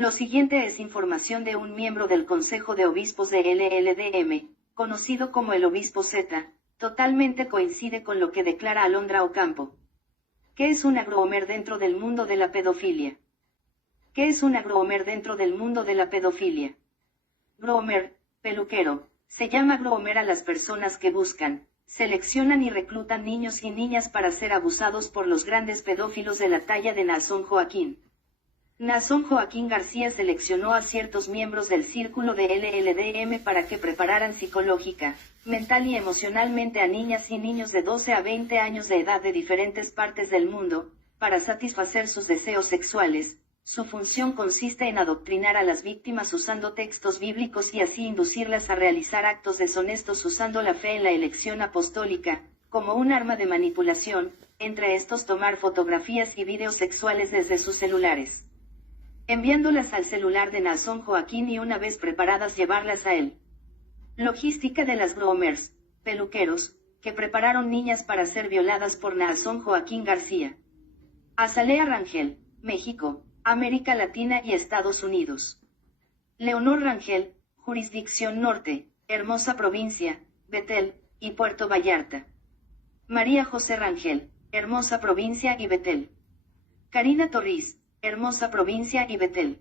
Lo siguiente es información de un miembro del Consejo de Obispos de LLDM, conocido como el Obispo Z, totalmente coincide con lo que declara Alondra Ocampo. ¿Qué es una groomer dentro del mundo de la pedofilia? ¿Qué es una groomer dentro del mundo de la pedofilia? Groomer, peluquero, se llama groomer a las personas que buscan, seleccionan y reclutan niños y niñas para ser abusados por los grandes pedófilos de la talla de Naasón Joaquín. Naasón Joaquín García seleccionó a ciertos miembros del círculo de LLDM para que prepararan psicológica, mental y emocionalmente a niñas y niños de 12 a 20 años de edad de diferentes partes del mundo, para satisfacer sus deseos sexuales. Su función consiste en adoctrinar a las víctimas usando textos bíblicos y así inducirlas a realizar actos deshonestos usando la fe en la elección apostólica, como un arma de manipulación, entre estos tomar fotografías y videos sexuales desde sus celulares, enviándolas al celular de Naasón Joaquín y una vez preparadas llevarlas a él. Logística de las groomers, peluqueros, que prepararon niñas para ser violadas por Naasón Joaquín García. Azalea Rangel, México, América Latina y Estados Unidos. Leonor Rangel, Jurisdicción Norte, Hermosa Provincia, Betel, y Puerto Vallarta. María José Rangel, Hermosa Provincia y Betel. Karina Torres, Hermosa Provincia y Betel.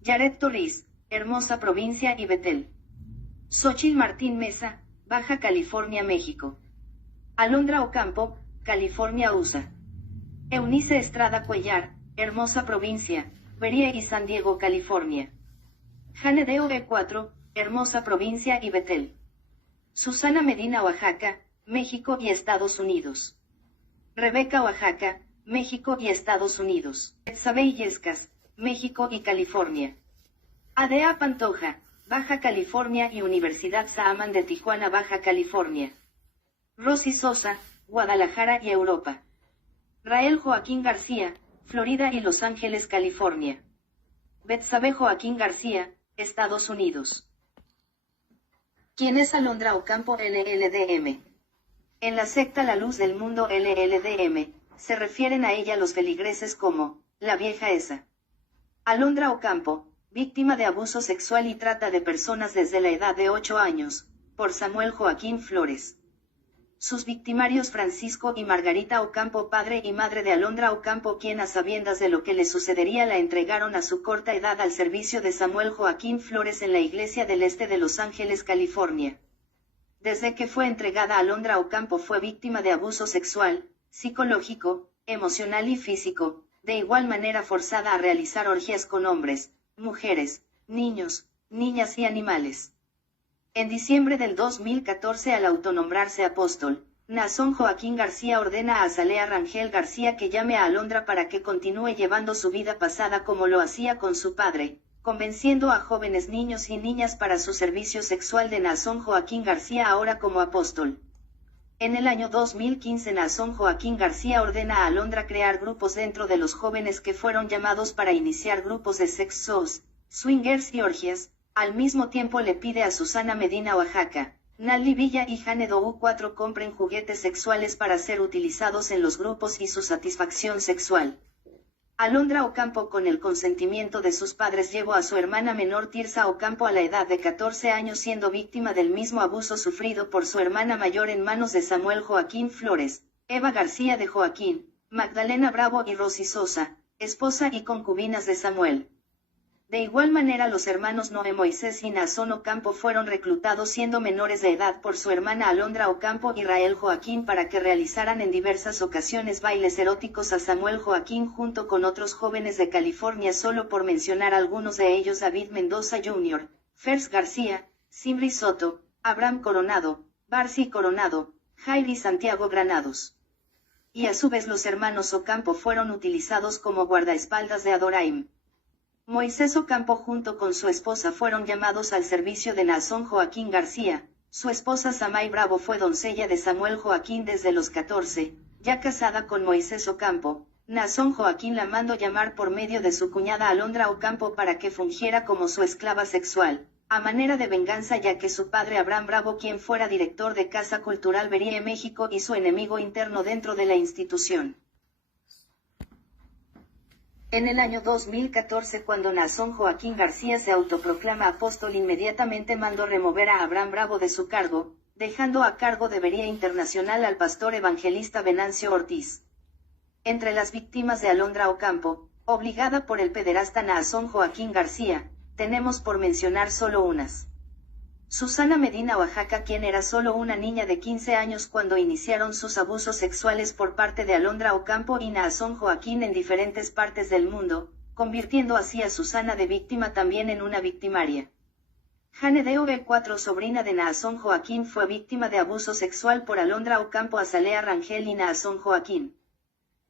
Yaret Torres, Hermosa Provincia y Betel. Xochitl Martín Mesa, Baja California, México. Alondra Ocampo, California, USA. Eunice Estrada Cuellar, Hermosa Provincia, Berea y San Diego, California. Jane de OE4, Hermosa Provincia y Betel. Susana Medina, Oaxaca, México y Estados Unidos. Rebeca, Oaxaca, México y Estados Unidos. Betsabe Illescas, México y California. Adea Pantoja, Baja California y Universidad Saaman de Tijuana, Baja California. Rosy Sosa, Guadalajara y Europa. Rael Joaquín García, Florida y Los Ángeles, California. Betsabe Joaquín García, Estados Unidos. ¿Quién es Alondra Ocampo LLDM? En la secta La Luz del Mundo LLDM, se refieren a ella los feligreses como, la vieja esa. Alondra Ocampo, víctima de abuso sexual y trata de personas desde la edad de 8 años, por Samuel Joaquín Flores. Sus victimarios Francisco y Margarita Ocampo, padre y madre de Alondra Ocampo, quien a sabiendas de lo que le sucedería la entregaron a su corta edad al servicio de Samuel Joaquín Flores en la Iglesia del Este de Los Ángeles, California. Desde que fue entregada Alondra Ocampo fue víctima de abuso sexual, psicológico, emocional y físico, de igual manera forzada a realizar orgías con hombres, mujeres, niños, niñas y animales. En diciembre del 2014, al autonombrarse apóstol, Naasón Joaquín García ordena a Azalea Rangel García que llame a Alondra para que continúe llevando su vida pasada como lo hacía con su padre, convenciendo a jóvenes niños y niñas para su servicio sexual de Naasón Joaquín García ahora como apóstol. En el año 2015 Naasón Joaquín García ordena a Alondra crear grupos dentro de los jóvenes que fueron llamados para iniciar grupos de sexos, swingers y orgias. Al mismo tiempo le pide a Susana Medina, Oaxaca, Nali Villa y Jane Dou 4 compren juguetes sexuales para ser utilizados en los grupos y su satisfacción sexual. Alondra Ocampo, con el consentimiento de sus padres, llevó a su hermana menor Tirsa Ocampo a la edad de 14 años, siendo víctima del mismo abuso sufrido por su hermana mayor en manos de Samuel Joaquín Flores, Eva García de Joaquín, Magdalena Bravo y Rosy Sosa, esposa y concubinas de Samuel. De igual manera los hermanos Noé Moisés y Naasón Ocampo fueron reclutados siendo menores de edad por su hermana Alondra Ocampo y Rael Joaquín para que realizaran en diversas ocasiones bailes eróticos a Samuel Joaquín junto con otros jóvenes de California, solo por mencionar algunos de ellos: David Mendoza Jr., Fers García, Simri Soto, Abraham Coronado, Barcy Coronado, Jairi Santiago Granados. Y a su vez los hermanos Ocampo fueron utilizados como guardaespaldas de Adoraim. Moisés Ocampo junto con su esposa fueron llamados al servicio de Naasón Joaquín García. Su esposa Samay Bravo fue doncella de Samuel Joaquín desde los 14, ya casada con Moisés Ocampo. Naasón Joaquín la mandó llamar por medio de su cuñada Alondra Ocampo para que fungiera como su esclava sexual, a manera de venganza, ya que su padre Abraham Bravo, quien fuera director de Casa Cultural Berie México y su enemigo interno dentro de la institución. En el año 2014, cuando Naasón Joaquín García se autoproclama apóstol, inmediatamente mandó remover a Abraham Bravo de su cargo, dejando a cargo de Vería Internacional al pastor evangelista Venancio Ortiz. Entre las víctimas de Alondra Ocampo, obligada por el pederasta Naasón Joaquín García, tenemos por mencionar solo unas. Susana Medina Oaxaca, quien era solo una niña de 15 años cuando iniciaron sus abusos sexuales por parte de Alondra Ocampo y Naasón Joaquín en diferentes partes del mundo, convirtiendo así a Susana de víctima también en una victimaria. Jane Dov4, sobrina de Naasón Joaquín, fue víctima de abuso sexual por Alondra Ocampo, Azalea Rangel y Naasón Joaquín.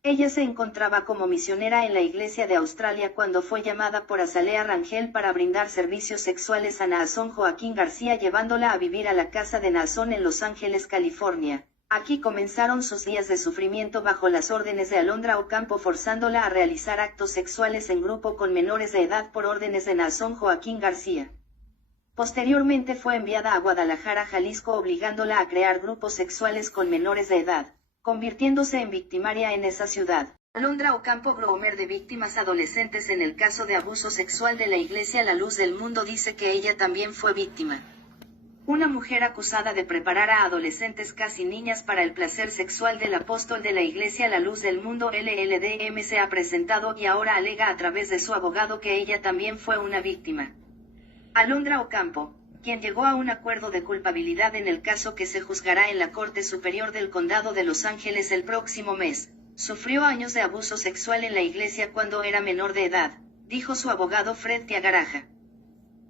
Ella se encontraba como misionera en la Iglesia de Australia cuando fue llamada por Azalea Rangel para brindar servicios sexuales a Naasón Joaquín García, llevándola a vivir a la casa de Naasón en Los Ángeles, California. Aquí comenzaron sus días de sufrimiento bajo las órdenes de Alondra Ocampo, forzándola a realizar actos sexuales en grupo con menores de edad por órdenes de Naasón Joaquín García. Posteriormente fue enviada a Guadalajara, Jalisco, obligándola a crear grupos sexuales con menores de edad, convirtiéndose en victimaria en esa ciudad. Alondra Ocampo, groomer de víctimas adolescentes en el caso de abuso sexual de la Iglesia La Luz del Mundo, dice que ella también fue víctima. Una mujer acusada de preparar a adolescentes, casi niñas, para el placer sexual del apóstol de la Iglesia La Luz del Mundo LLDM se ha presentado y ahora alega a través de su abogado que ella también fue una víctima. Alondra Ocampo, quien llegó a un acuerdo de culpabilidad en el caso que se juzgará en la Corte Superior del Condado de Los Ángeles el próximo mes, sufrió años de abuso sexual en la iglesia cuando era menor de edad, dijo su abogado Fred Tiagaraja.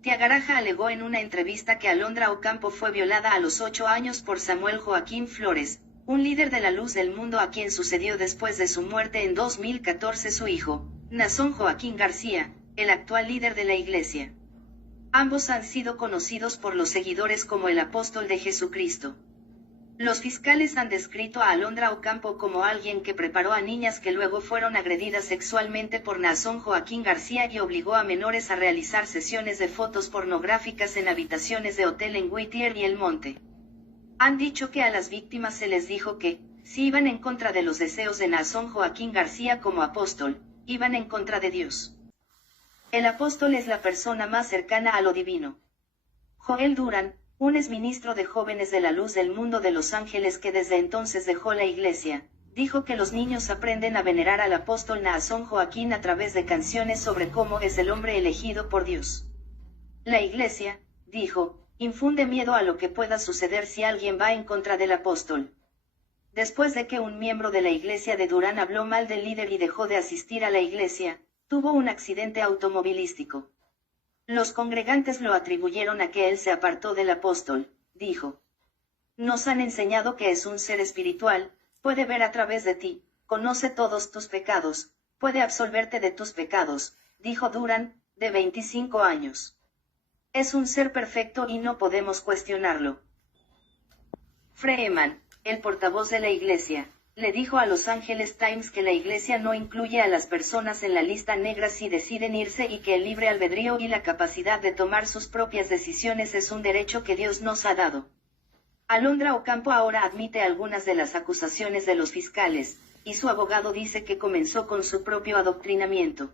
Tiagaraja alegó en una entrevista que Alondra Ocampo fue violada a los 8 años por Samuel Joaquín Flores, un líder de la Luz del Mundo a quien sucedió después de su muerte en 2014 su hijo, Naasón Joaquín García, el actual líder de la iglesia. Ambos han sido conocidos por los seguidores como el apóstol de Jesucristo. Los fiscales han descrito a Alondra Ocampo como alguien que preparó a niñas que luego fueron agredidas sexualmente por Naasón Joaquín García y obligó a menores a realizar sesiones de fotos pornográficas en habitaciones de hotel en Whittier y El Monte. Han dicho que a las víctimas se les dijo que, si iban en contra de los deseos de Naasón Joaquín García como apóstol, iban en contra de Dios. El apóstol es la persona más cercana a lo divino. Joel Duran, un exministro de Jóvenes de la Luz del Mundo de Los Ángeles que desde entonces dejó la iglesia, dijo que los niños aprenden a venerar al apóstol Naasón Joaquín a través de canciones sobre cómo es el hombre elegido por Dios. La iglesia, dijo, infunde miedo a lo que pueda suceder si alguien va en contra del apóstol. Después de que un miembro de la iglesia de Durán habló mal del líder y dejó de asistir a la iglesia, tuvo un accidente automovilístico. Los congregantes lo atribuyeron a que él se apartó del apóstol, dijo. Nos han enseñado que es un ser espiritual, puede ver a través de ti, conoce todos tus pecados, puede absolverte de tus pecados, dijo Duran, de 25 años. Es un ser perfecto y no podemos cuestionarlo. Freeman, el portavoz de la iglesia, le dijo a Los Angeles Times que la iglesia no incluye a las personas en la lista negra si deciden irse y que el libre albedrío y la capacidad de tomar sus propias decisiones es un derecho que Dios nos ha dado. Alondra Ocampo ahora admite algunas de las acusaciones de los fiscales, y su abogado dice que comenzó con su propio adoctrinamiento.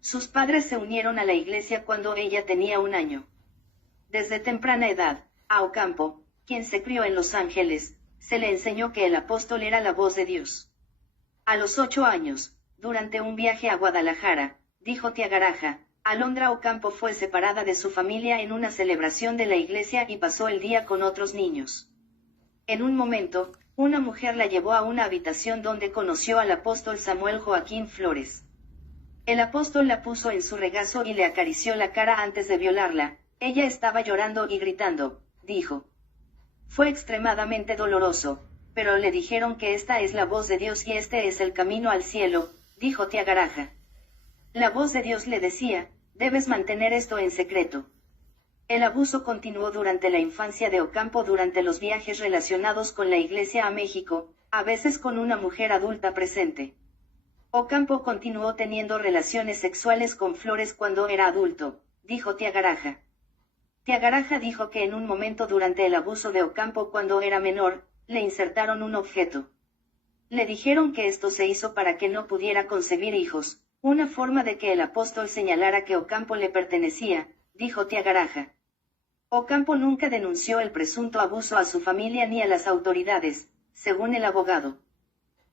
Sus padres se unieron a la iglesia cuando ella tenía 1 año. Desde temprana edad, a Ocampo, quien se crió en Los Ángeles, se le enseñó que el apóstol era la voz de Dios. A los 8 años, durante un viaje a Guadalajara, dijo Tiagaraja, Alondra Ocampo fue separada de su familia en una celebración de la iglesia y pasó el día con otros niños. En un momento, una mujer la llevó a una habitación donde conoció al apóstol Samuel Joaquín Flores. El apóstol la puso en su regazo y le acarició la cara antes de violarla. Ella estaba llorando y gritando, dijo. Fue extremadamente doloroso, pero le dijeron que esta es la voz de Dios y este es el camino al cielo, dijo Tiagaraja. La voz de Dios le decía, debes mantener esto en secreto. El abuso continuó durante la infancia de Ocampo durante los viajes relacionados con la iglesia a México, a veces con una mujer adulta presente. Ocampo continuó teniendo relaciones sexuales con Flores cuando era adulto, dijo Tiagaraja. Tiagaraja dijo que en un momento durante el abuso de Ocampo cuando era menor, le insertaron un objeto. Le dijeron que esto se hizo para que no pudiera concebir hijos, Una forma de que el apóstol señalara que Ocampo le pertenecía, dijo Tiagaraja. Ocampo nunca denunció el presunto abuso a su familia ni a las autoridades, según el abogado.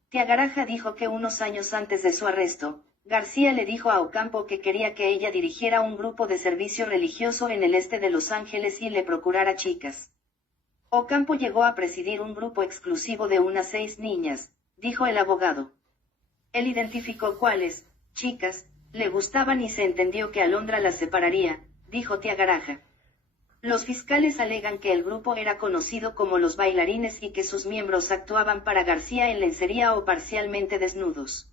Tiagaraja dijo que unos años antes de su arresto, García le dijo a Ocampo que quería que ella dirigiera un grupo de servicio religioso en el este de Los Ángeles y le procurara chicas. Ocampo llegó a presidir un grupo exclusivo de unas 6 niñas, dijo el abogado. Él identificó cuáles chicas le gustaban y se entendió que Alondra las separaría, dijo Tiagaraja. Los fiscales alegan que el grupo era conocido como los bailarines y que sus miembros actuaban para García en lencería o parcialmente desnudos.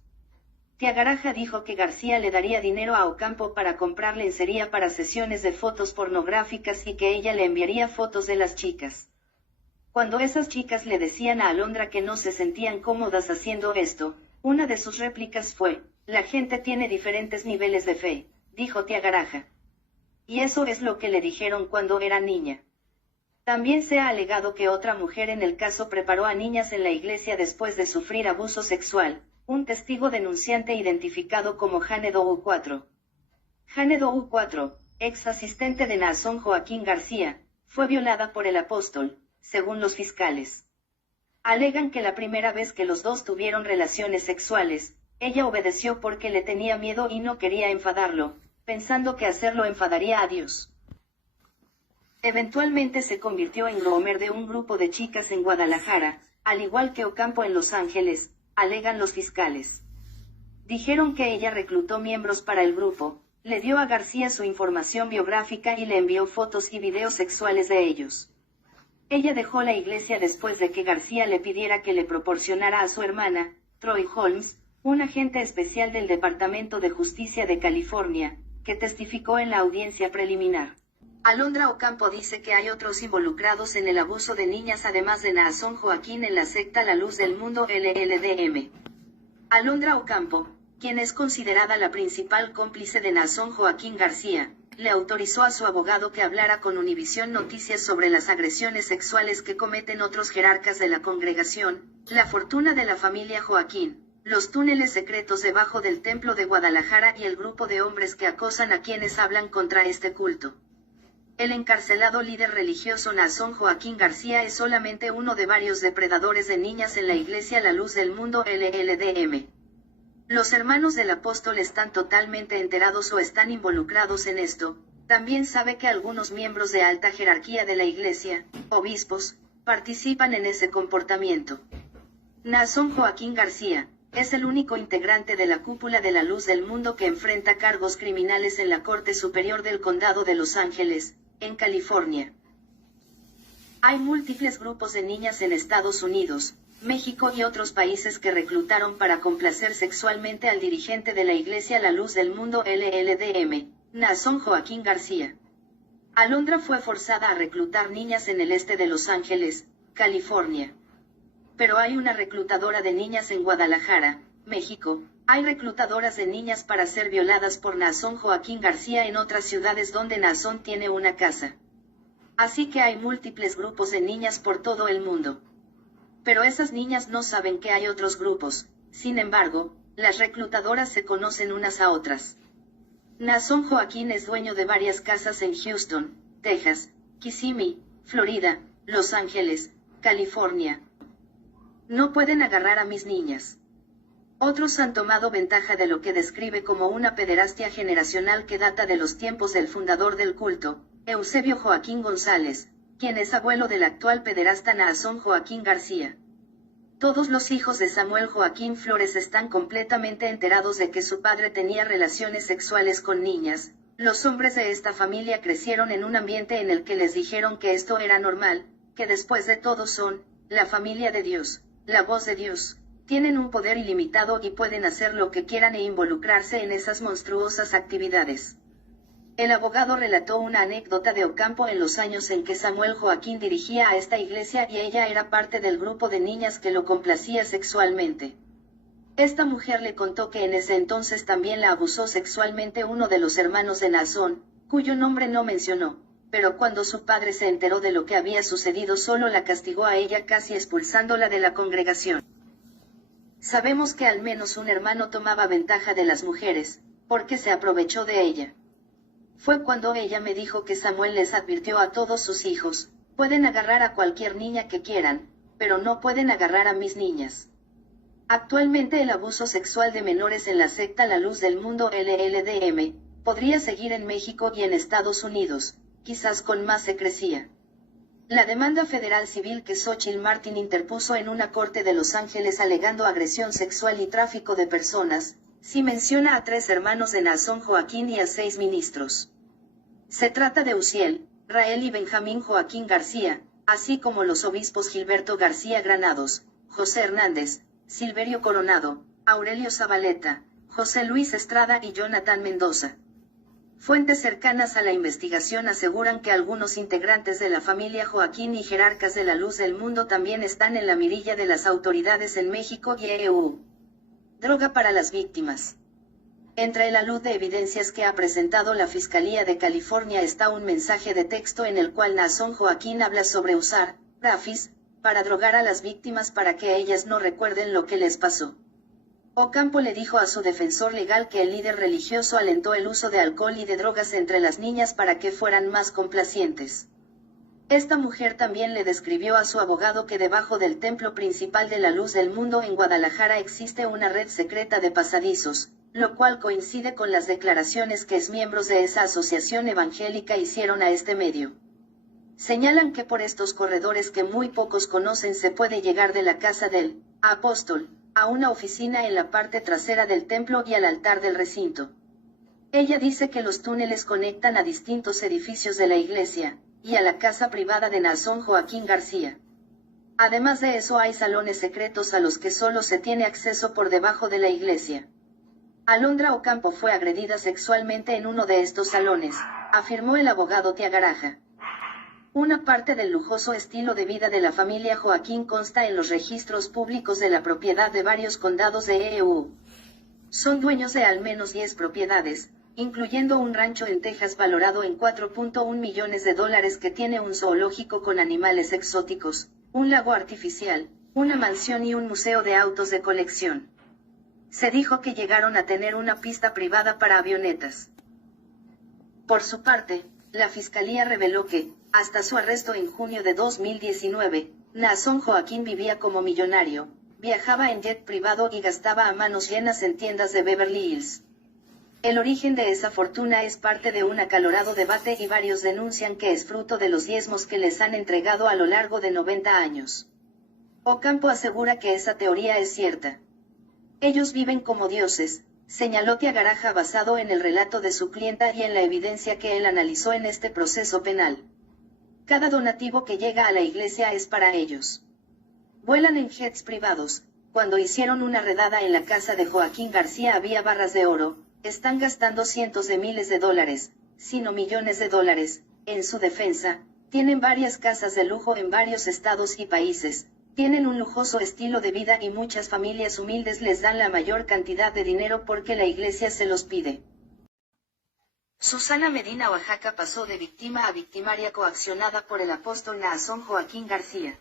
Tiagaraja dijo que García le daría dinero a Ocampo para comprar lencería para sesiones de fotos pornográficas y que ella le enviaría fotos de las chicas. Cuando esas chicas le decían a Alondra que no se sentían cómodas haciendo esto, una de sus réplicas fue: la gente tiene diferentes niveles de fe, dijo Tiagaraja. Y eso es lo que le dijeron cuando era niña. También se ha alegado que otra mujer en el caso preparó a niñas en la iglesia después de sufrir abuso sexual, un testigo denunciante identificado como Jane Doe 4. Jane Doe 4, ex asistente de Naasón Joaquín García, fue violada por el apóstol, según los fiscales. Alegan que la primera vez que los dos tuvieron relaciones sexuales, ella obedeció porque le tenía miedo y no quería enfadarlo, pensando que hacerlo enfadaría a Dios. Eventualmente se convirtió en groomer de un grupo de chicas en Guadalajara, al igual que Ocampo en Los Ángeles, alegan los fiscales. Dijeron que ella reclutó miembros para el grupo, le dio a García su información biográfica y le envió fotos y videos sexuales de ellos. Ella dejó la iglesia después de que García le pidiera que le proporcionara a su hermana, Troy Holmes, un agente especial del Departamento de Justicia de California, que testificó en la audiencia preliminar. Alondra Ocampo dice que hay otros involucrados en el abuso de niñas además de Naasón Joaquín en la secta La Luz del Mundo LLDM. Alondra Ocampo, quien es considerada la principal cómplice de Naasón Joaquín García, le autorizó a su abogado que hablara con Univisión Noticias sobre las agresiones sexuales que cometen otros jerarcas de la congregación, la fortuna de la familia Joaquín, los túneles secretos debajo del templo de Guadalajara y el grupo de hombres que acosan a quienes hablan contra este culto. El encarcelado líder religioso Naasón Joaquín García es solamente uno de varios depredadores de niñas en la iglesia La Luz del Mundo LLDM. Los hermanos del apóstol están totalmente enterados o están involucrados en esto. También sabe que algunos miembros de alta jerarquía de la iglesia, obispos, participan en ese comportamiento. Naasón Joaquín García es el único integrante de la cúpula de La Luz del Mundo que enfrenta cargos criminales en la Corte Superior del Condado de Los Ángeles, en California. Hay múltiples grupos de niñas en Estados Unidos, México y otros países que reclutaron para complacer sexualmente al dirigente de la iglesia La Luz del Mundo LLDM, Naasón Joaquín García. Alondra fue forzada a reclutar niñas en el este de Los Ángeles, California. Pero hay una reclutadora de niñas en Guadalajara, México. Hay reclutadoras de niñas para ser violadas por Naasón Joaquín García en otras ciudades donde Naasón tiene una casa. Así que hay múltiples grupos de niñas por todo el mundo. Pero esas niñas no saben que hay otros grupos. Sin embargo, las reclutadoras se conocen unas a otras. Naasón Joaquín es dueño de varias casas en Houston, Texas, Kissimmee, Florida, Los Ángeles, California. No pueden agarrar a mis niñas. Otros han tomado ventaja de lo que describe como una pederastia generacional que data de los tiempos del fundador del culto, Eusebio Joaquín González, quien es abuelo del actual pederasta Naasón Joaquín García. Todos los hijos de Samuel Joaquín Flores están completamente enterados de que su padre tenía relaciones sexuales con niñas. Los hombres de esta familia crecieron en un ambiente en el que les dijeron que esto era normal, que después de todo son la familia de Dios, la voz de Dios. Tienen un poder ilimitado y pueden hacer lo que quieran e involucrarse en esas monstruosas actividades. El abogado relató una anécdota de Ocampo en los años en que Samuel Joaquín dirigía a esta iglesia y ella era parte del grupo de niñas que lo complacía sexualmente. Esta mujer le contó que en ese entonces también la abusó sexualmente uno de los hermanos de Naasón, cuyo nombre no mencionó, pero cuando su padre se enteró de lo que había sucedido solo la castigó a ella casi expulsándola de la congregación. Sabemos que al menos un hermano tomaba ventaja de las mujeres, porque se aprovechó de ella. Fue cuando ella me dijo que Samuel les advirtió a todos sus hijos: pueden agarrar a cualquier niña que quieran, pero no pueden agarrar a mis niñas. Actualmente el abuso sexual de menores en la secta La Luz del Mundo LLDM, podría seguir en México y en Estados Unidos, quizás con más secrecía. La demanda federal civil que Xóchitl Martín interpuso en una corte de Los Ángeles alegando agresión sexual y tráfico de personas, sí menciona a 3 hermanos de Naasón Joaquín y a 6 ministros. Se trata de Uziel, Rael y Benjamín Joaquín García, así como los obispos Gilberto García Granados, José Hernández, Silverio Coronado, Aurelio Zabaleta, José Luis Estrada y Jonathan Mendoza. Fuentes cercanas a la investigación aseguran que algunos integrantes de la familia Joaquín y jerarcas de la Luz del Mundo también están en la mirilla de las autoridades en México y EU. Droga para las víctimas. Entre la luz de evidencias que ha presentado la Fiscalía de California está un mensaje de texto en el cual Naasón Joaquín habla sobre usar grafis para drogar a las víctimas para que ellas no recuerden lo que les pasó. Ocampo le dijo a su defensor legal que el líder religioso alentó el uso de alcohol y de drogas entre las niñas para que fueran más complacientes. Esta mujer también le describió a su abogado que debajo del templo principal de la Luz del Mundo en Guadalajara existe una red secreta de pasadizos, lo cual coincide con las declaraciones que exmiembros de esa asociación evangélica hicieron a este medio. Señalan que por estos corredores que muy pocos conocen se puede llegar de la casa del apóstol a una oficina en la parte trasera del templo y al altar del recinto. Ella dice que los túneles conectan a distintos edificios de la iglesia, y a la casa privada de Naasón Joaquín García. Además de eso hay salones secretos a los que solo se tiene acceso por debajo de la iglesia. Alondra Ocampo fue agredida sexualmente en uno de estos salones, afirmó el abogado Tiagaraja. Una parte del lujoso estilo de vida de la familia Joaquín consta en los registros públicos de la propiedad de varios condados de EU. Son dueños de al menos 10 propiedades, incluyendo un rancho en Texas valorado en $4.1 millones que tiene un zoológico con animales exóticos, un lago artificial, una mansión y un museo de autos de colección. Se dijo que llegaron a tener una pista privada para avionetas. Por su parte, la Fiscalía reveló que, hasta su arresto en junio de 2019, Naasón Joaquín vivía como millonario, viajaba en jet privado y gastaba a manos llenas en tiendas de Beverly Hills. El origen de esa fortuna es parte de un acalorado debate y varios denuncian que es fruto de los diezmos que les han entregado a lo largo de 90 años. Ocampo asegura que esa teoría es cierta. Ellos viven como dioses, señaló Tiagaraja basado en el relato de su clienta y en la evidencia que él analizó en este proceso penal. Cada donativo que llega a la iglesia es para ellos. Vuelan en jets privados. Cuando hicieron una redada en la casa de Joaquín García había barras de oro. Están gastando cientos de miles de dólares, sino millones de dólares, en su defensa. Tienen varias casas de lujo en varios estados y países. Tienen un lujoso estilo de vida y muchas familias humildes les dan la mayor cantidad de dinero porque la iglesia se los pide. Susana Medina Oaxaca pasó de víctima a victimaria coaccionada por el apóstol Naasón Joaquín García.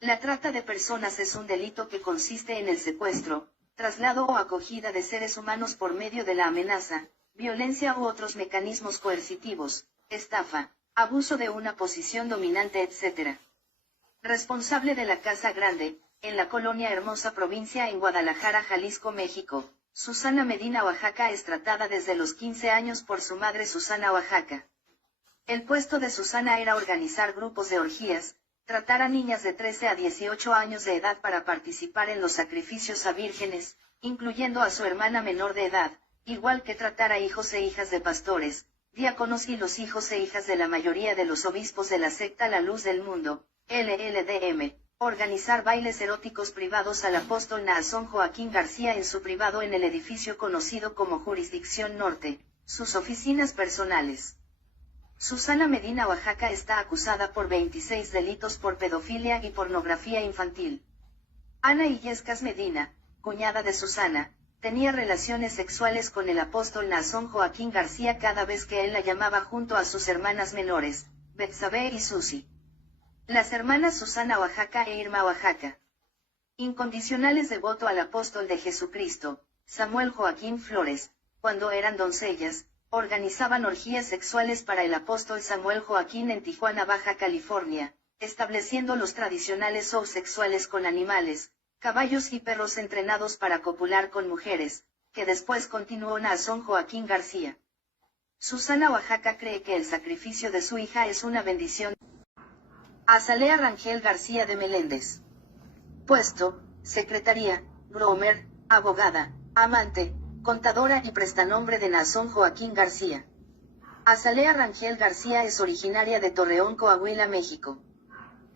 La trata de personas es un delito que consiste en el secuestro, traslado o acogida de seres humanos por medio de la amenaza, violencia u otros mecanismos coercitivos, estafa, abuso de una posición dominante, etc. Responsable de la Casa Grande, en la colonia Hermosa Provincia en Guadalajara, Jalisco, México, Susana Medina Oaxaca es tratada desde los 15 años por su madre Susana Oaxaca. El puesto de Susana era organizar grupos de orgías, tratar a niñas de 13 a 18 años de edad para participar en los sacrificios a vírgenes, incluyendo a su hermana menor de edad, igual que tratar a hijos e hijas de pastores, diáconos y los hijos e hijas de la mayoría de los obispos de la secta La Luz del Mundo, LLDM, organizar bailes eróticos privados al apóstol Naasón Joaquín García en su privado en el edificio conocido como Jurisdicción Norte, sus oficinas personales. Susana Medina Oaxaca está acusada por 26 delitos por pedofilia y pornografía infantil. Ana Illescas Medina, cuñada de Susana, tenía relaciones sexuales con el apóstol Naasón Joaquín García cada vez que él la llamaba junto a sus hermanas menores, Betsabe y Susi. Las hermanas Susana Oaxaca e Irma Oaxaca. Incondicionales devoto al apóstol de Jesucristo, Samuel Joaquín Flores, cuando eran doncellas, organizaban orgías sexuales para el apóstol Samuel Joaquín en Tijuana, Baja California, estableciendo los tradicionales shows sexuales con animales, caballos y perros entrenados para copular con mujeres, que después continuó Naasón Joaquín García. Susana Oaxaca cree que el sacrificio de su hija es una bendición. Azalea Rangel García de Meléndez. Puesto, secretaría, Gromer, abogada, amante, contadora y prestanombre de Naasón Joaquín García. Azalea Rangel García es originaria de Torreón, Coahuila, México.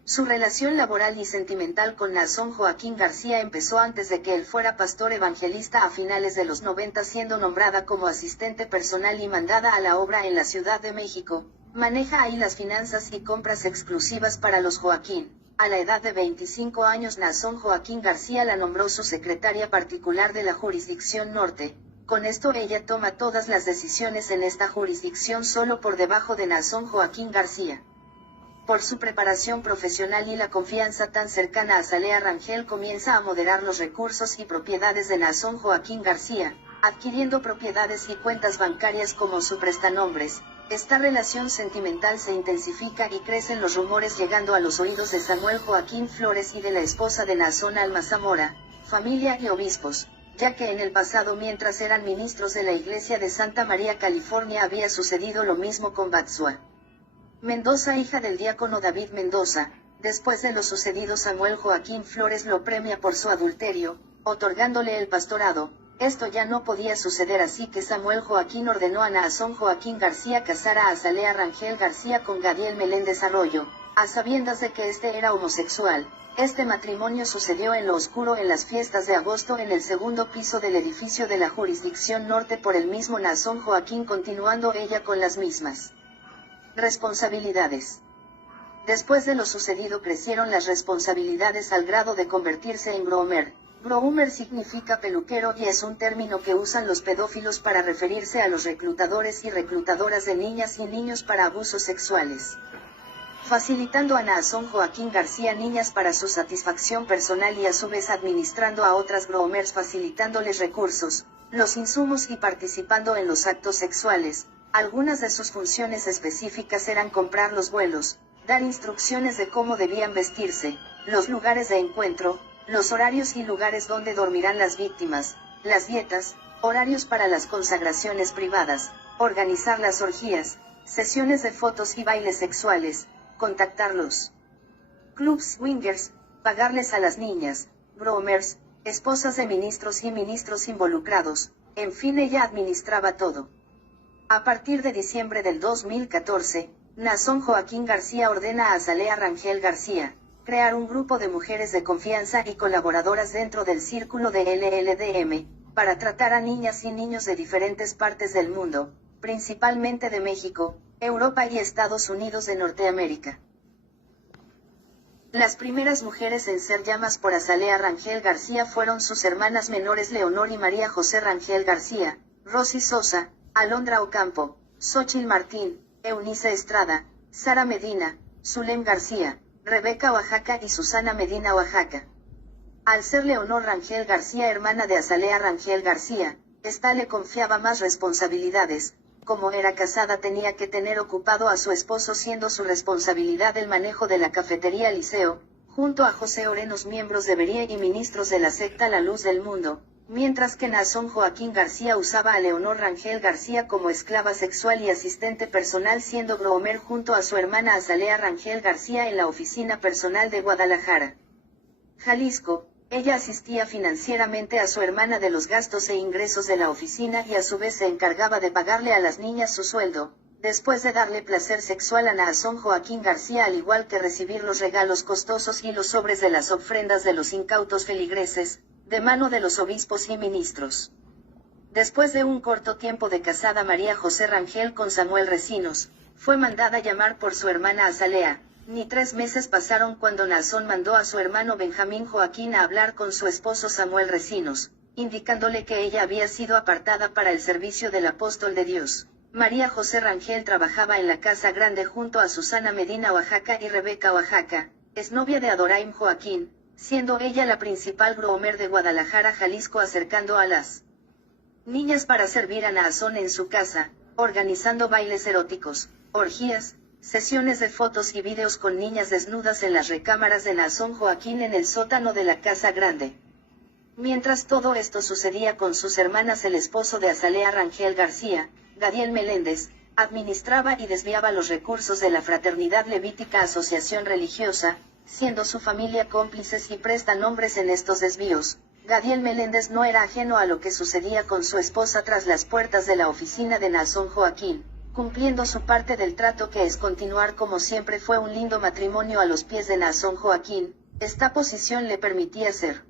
Su relación laboral y sentimental con Naasón Joaquín García empezó antes de que él fuera pastor evangelista a finales de los 90, siendo nombrada como asistente personal y mandada a la obra en la Ciudad de México. Maneja ahí las finanzas y compras exclusivas para los Joaquín. A la edad de 25 años Naasón Joaquín García la nombró su secretaria particular de la jurisdicción norte. Con esto ella toma todas las decisiones en esta jurisdicción solo por debajo de Naasón Joaquín García. Por su preparación profesional y la confianza tan cercana a Azalea Rangel comienza a moderar los recursos y propiedades de Naasón Joaquín García, adquiriendo propiedades y cuentas bancarias como su prestanombres. Esta relación sentimental se intensifica y crecen los rumores llegando a los oídos de Samuel Joaquín Flores y de la esposa de Naasón, Alma Zamora, familia y obispos, ya que en el pasado mientras eran ministros de la Iglesia de Santa María, California, había sucedido lo mismo con Batsua Mendoza, hija del diácono David Mendoza. Después de lo sucedido, Samuel Joaquín Flores lo premia por su adulterio, otorgándole el pastorado. Esto ya no podía suceder, así que Samuel Joaquín ordenó a Naasón Joaquín García casar a Azalea Rangel García con Gadiel Meléndez Arroyo, a sabiendas de que este era homosexual. Este matrimonio sucedió en lo oscuro en las fiestas de agosto en el segundo piso del edificio de la jurisdicción norte por el mismo Naasón Joaquín, continuando ella con las mismas responsabilidades. Después de lo sucedido crecieron las responsabilidades al grado de convertirse en groomer. Groomer significa peluquero y es un término que usan los pedófilos para referirse a los reclutadores y reclutadoras de niñas y niños para abusos sexuales. Facilitando a Naasón Joaquín García niñas para su satisfacción personal y a su vez administrando a otras groomers facilitándoles recursos, los insumos y participando en los actos sexuales. Algunas de sus funciones específicas eran comprar los vuelos, dar instrucciones de cómo debían vestirse, los lugares de encuentro, los horarios y lugares donde dormirán las víctimas, las dietas, horarios para las consagraciones privadas, organizar las orgías, sesiones de fotos y bailes sexuales, contactar los clubs swingers, pagarles a las niñas, groomers, esposas de ministros y ministros involucrados, en fin, ella administraba todo. A partir de diciembre del 2014, Naasón Joaquín García ordena a Azalea Rangel García crear un grupo de mujeres de confianza y colaboradoras dentro del círculo de LLDM, para tratar a niñas y niños de diferentes partes del mundo, principalmente de México, Europa y Estados Unidos de Norteamérica. Las primeras mujeres en ser llamadas por Azalea Rangel García fueron sus hermanas menores Leonor y María José Rangel García, Rosy Sosa, Alondra Ocampo, Xóchitl Martín, Eunice Estrada, Sara Medina, Zulem García, Rebeca Oaxaca y Susana Medina Oaxaca. Al ser Leonor Rangel García hermana de Azalea Rangel García, ésta le confiaba más responsabilidades. Como era casada tenía que tener ocupado a su esposo, siendo su responsabilidad el manejo de la cafetería Liceo, junto a José Orenos, miembros de Berie y ministros de la secta La Luz del Mundo, mientras que Naasón Joaquín García usaba a Leonor Rangel García como esclava sexual y asistente personal, siendo groomer junto a su hermana Azalea Rangel García en la oficina personal de Guadalajara, Jalisco. Ella asistía financieramente a su hermana de los gastos e ingresos de la oficina y a su vez se encargaba de pagarle a las niñas su sueldo, después de darle placer sexual a Naasón Joaquín García, al igual que recibir los regalos costosos y los sobres de las ofrendas de los incautos feligreses, de mano de los obispos y ministros. Después de un corto tiempo de casada, María José Rangel con Samuel Recinos, fue mandada llamar por su hermana Azalea. Ni 3 meses pasaron cuando Naasón mandó a su hermano Benjamín Joaquín a hablar con su esposo Samuel Recinos, indicándole que ella había sido apartada para el servicio del apóstol de Dios. María José Rangel trabajaba en la Casa Grande junto a Susana Medina Oaxaca y Rebeca Oaxaca, exnovia de Adoraim Joaquín, siendo ella la principal groomer de Guadalajara, Jalisco, acercando a las niñas para servir a Naasón en su casa, organizando bailes eróticos, orgías, sesiones de fotos y videos con niñas desnudas en las recámaras de Naasón Joaquín en el sótano de la Casa Grande. Mientras todo esto sucedía con sus hermanas, el esposo de Azalea Rangel García, Gadiel Meléndez, administraba y desviaba los recursos de la Fraternidad Levítica Asociación Religiosa, siendo su familia cómplices y prestanombres en estos desvíos. Gadiel Meléndez no era ajeno a lo que sucedía con su esposa tras las puertas de la oficina de Naasón Joaquín, cumpliendo su parte del trato, que es continuar como siempre. Fue un lindo matrimonio a los pies de Naasón Joaquín. Esta posición le permitía ser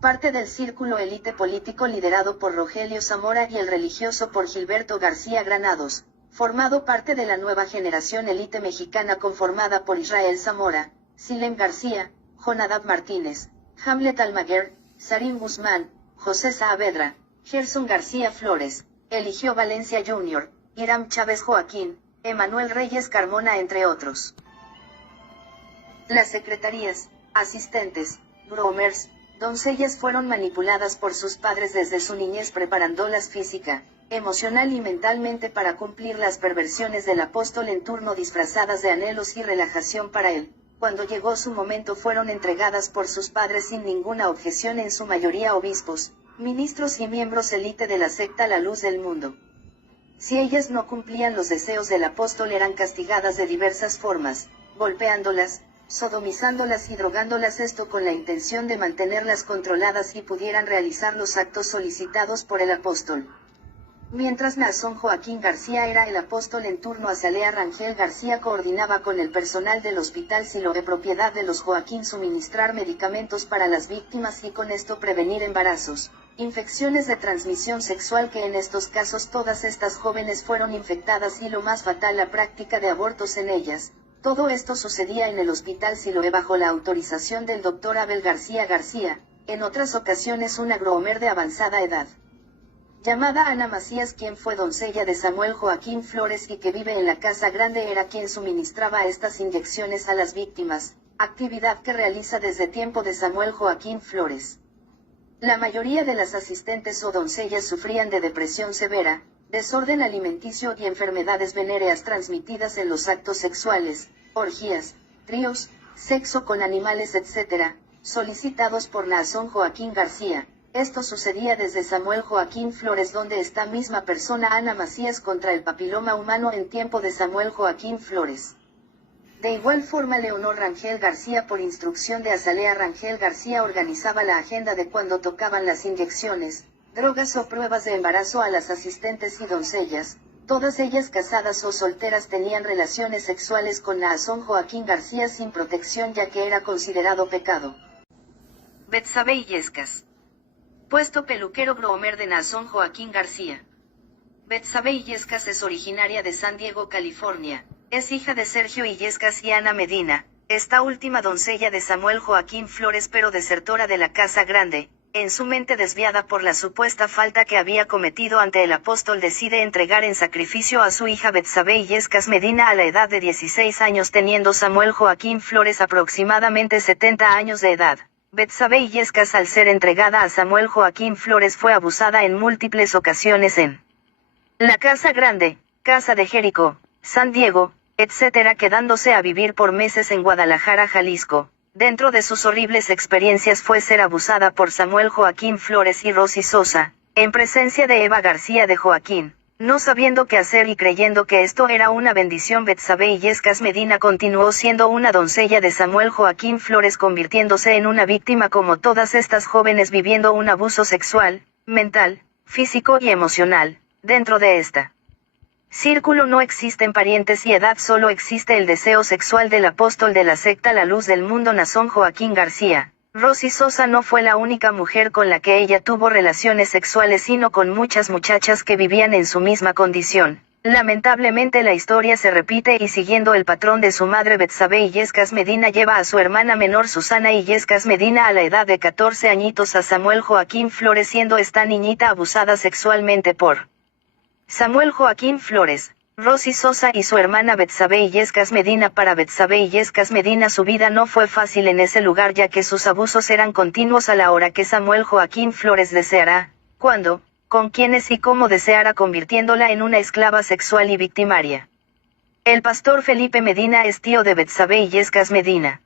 parte del círculo élite político liderado por Rogelio Zamora y el religioso por Gilberto García Granados, formado parte de la nueva generación élite mexicana conformada por Israel Zamora, Silem García, Jonadab Martínez, Hamlet Almaguer, Sarín Guzmán, José Saavedra, Gerson García Flores, Eligio Valencia Jr., Hiram Chávez Joaquín, Emanuel Reyes Carmona, entre otros. Las secretarías, asistentes, groomers, doncellas fueron manipuladas por sus padres desde su niñez, preparándolas física, emocional y mentalmente para cumplir las perversiones del apóstol en turno, disfrazadas de anhelos y relajación para él. Cuando llegó su momento fueron entregadas por sus padres sin ninguna objeción, en su mayoría obispos, ministros y miembros élite de la secta La Luz del Mundo. Si ellas no cumplían los deseos del apóstol, eran castigadas de diversas formas, golpeándolas, sodomizándolas y drogándolas, esto con la intención de mantenerlas controladas y pudieran realizar los actos solicitados por el apóstol. Mientras Naasón Joaquín García era el apóstol en turno, Azalea Rangel García coordinaba con el personal del Hospital Siloé, propiedad de los Joaquín, suministrar medicamentos para las víctimas y con esto prevenir embarazos, infecciones de transmisión sexual, que en estos casos todas estas jóvenes fueron infectadas, y lo más fatal, la práctica de abortos en ellas. Todo esto sucedía en el Hospital Siloé bajo la autorización del Dr. Abel García García, en otras ocasiones una groomer de avanzada edad, llamada Ana Macías, quien fue doncella de Samuel Joaquín Flores y que vive en la Casa Grande, era quien suministraba estas inyecciones a las víctimas, actividad que realiza desde tiempo de Samuel Joaquín Flores. La mayoría de las asistentes o doncellas sufrían de depresión severa, desorden alimenticio y enfermedades venéreas transmitidas en los actos sexuales, orgías, tríos, sexo con animales, etc., solicitados por Naasón Joaquín García. Esto sucedía desde Samuel Joaquín Flores, donde esta misma persona, Ana Macías, contra el papiloma humano en tiempo de Samuel Joaquín Flores. De igual forma, Leonor Rangel García, por instrucción de Azalea Rangel García, organizaba la agenda de cuando tocaban las inyecciones, drogas o pruebas de embarazo a las asistentes y doncellas. Todas ellas, casadas o solteras, tenían relaciones sexuales con Naasón Joaquín García sin protección, ya que era considerado pecado. Betsabe Illescas. Puesto peluquero groomer de Naasón Joaquín García. Betsabe Illescas es originaria de San Diego, California. Es hija de Sergio Illescas y Ana Medina, esta última doncella de Samuel Joaquín Flores, pero desertora de la Casa Grande. En su mente desviada por la supuesta falta que había cometido ante el apóstol, decide entregar en sacrificio a su hija Betsabe Illescas Medina a la edad de 16 años, teniendo Samuel Joaquín Flores aproximadamente 70 años de edad. Betsabe Illescas, al ser entregada a Samuel Joaquín Flores, fue abusada en múltiples ocasiones en la Casa Grande, Casa de Jericó, San Diego, etc., quedándose a vivir por meses en Guadalajara, Jalisco. Dentro de sus horribles experiencias fue ser abusada por Samuel Joaquín Flores y Rosy Sosa, en presencia de Eva García de Joaquín. No sabiendo qué hacer y creyendo que esto era una bendición, Betsabe Illescas Medina continuó siendo una doncella de Samuel Joaquín Flores, convirtiéndose en una víctima como todas estas jóvenes, viviendo un abuso sexual, mental, físico y emocional. Dentro de esta círculo no existen parientes y edad, solo existe el deseo sexual del apóstol de la secta La Luz del Mundo, Naasón Joaquín García. Rosy Sosa no fue la única mujer con la que ella tuvo relaciones sexuales, sino con muchas muchachas que vivían en su misma condición. Lamentablemente la historia se repite y, siguiendo el patrón de su madre, Betsabe Illescas Medina lleva a su hermana menor Susana Illescas Medina a la edad de 14 añitos a Samuel Joaquín Flores, siendo esta niñita abusada sexualmente por Samuel Joaquín Flores. Rosy Sosa y su hermana Betsabe Illescas Medina. Para Betsabe Illescas Medina su vida no fue fácil en ese lugar, ya que sus abusos eran continuos a la hora que Samuel Joaquín Flores deseara, cuándo, con quiénes y cómo deseara, convirtiéndola en una esclava sexual y victimaria. El pastor Felipe Medina es tío de Betsabe Illescas Medina.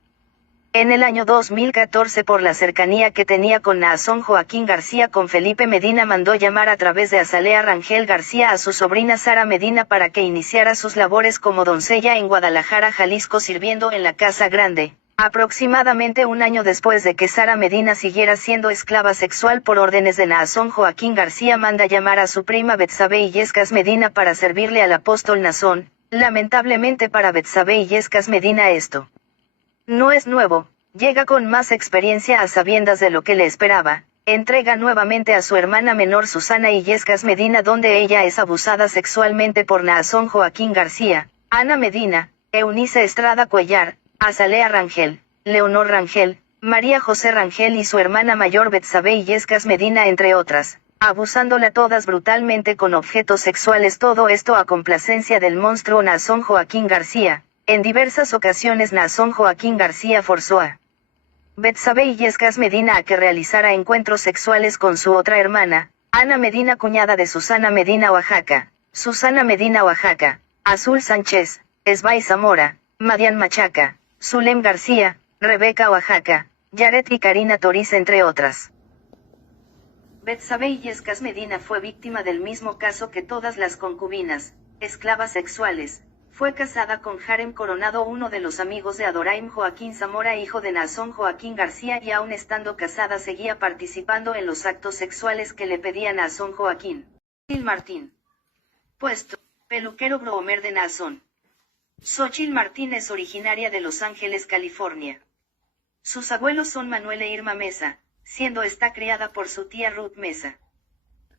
En el año 2014, por la cercanía que tenía con Naasón Joaquín García, con Felipe Medina mandó llamar a través de Azalea Rangel García a su sobrina Sara Medina para que iniciara sus labores como doncella en Guadalajara, Jalisco, sirviendo en la Casa Grande. Aproximadamente un año después de que Sara Medina siguiera siendo esclava sexual por órdenes de Naasón Joaquín García, manda llamar a su prima Betsabe Illescas Medina para servirle al apóstol Naasón. Lamentablemente para Betsabe Illescas Medina esto no es nuevo. Llega con más experiencia a sabiendas de lo que le esperaba. Entrega nuevamente a su hermana menor Susana Illescas Medina, donde ella es abusada sexualmente por Naasón Joaquín García, Ana Medina, Eunice Estrada Cuellar, Azalea Rangel, Leonor Rangel, María José Rangel y su hermana mayor Betsabe Illescas Medina, entre otras, abusándola todas brutalmente con objetos sexuales. Todo esto a complacencia del monstruo Naasón Joaquín García. En diversas ocasiones Naasón Joaquín García forzó a Betsabe Illescas Medina a que realizara encuentros sexuales con su otra hermana, Ana Medina, cuñada de Susana Medina Oaxaca, Susana Medina Oaxaca, Azul Sánchez, Esbay Zamora, Madian Machaca, Zulem García, Rebeca Oaxaca, Yaret y Karina Toriz, entre otras. Betsabe Illescas Medina fue víctima del mismo caso que todas las concubinas, esclavas sexuales. Fue casada con Jarem Coronado, uno de los amigos de Adoraim Joaquín Zamora, hijo de Naasón Joaquín García, y aún estando casada seguía participando en los actos sexuales que le pedía Naasón Joaquín. Xochitl Martín. Puesto, peluquero Bromer de Naasón. Xochitl Martín es originaria de Los Ángeles, California. Sus abuelos son Manuel e Irma Mesa, siendo esta criada por su tía Ruth Mesa.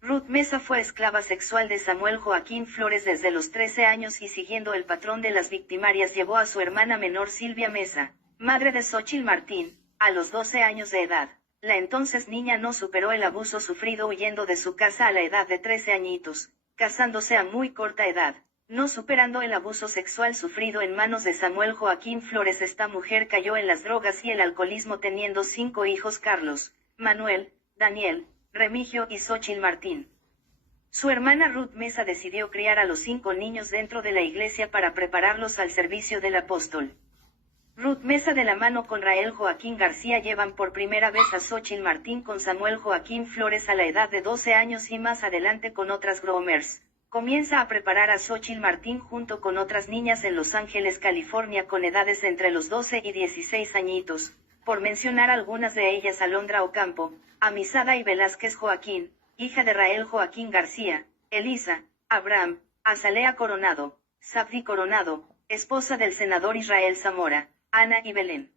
Ruth Mesa fue esclava sexual de Samuel Joaquín Flores desde los 13 años y, siguiendo el patrón de las victimarias, llevó a su hermana menor Silvia Mesa, madre de Xochitl Martín, a los 12 años de edad. La entonces niña no superó el abuso sufrido huyendo de su casa a la edad de 13 añitos, casándose a muy corta edad, no superando el abuso sexual sufrido en manos de Samuel Joaquín Flores. Esta mujer cayó en las drogas y el alcoholismo, teniendo 5 hijos: Carlos, Manuel, Daniel, Remigio y Xochitl Martín. Su hermana Ruth Mesa decidió criar a los 5 niños dentro de la iglesia para prepararlos al servicio del apóstol. Ruth Mesa, de la mano con Rael Joaquín García, llevan por primera vez a Xochitl Martín con Samuel Joaquín Flores a la edad de 12 años y más adelante con otras gromers. Comienza a preparar a Xochitl Martín junto con otras niñas en Los Ángeles, California, con edades entre los 12 y 16 añitos, por mencionar algunas de ellas: Alondra Ocampo, Amisada y Velázquez Joaquín, hija de Rael Joaquín García; Elisa, Abraham, Azalea Coronado, Sabdi Coronado, esposa del senador Israel Zamora; Ana y Belén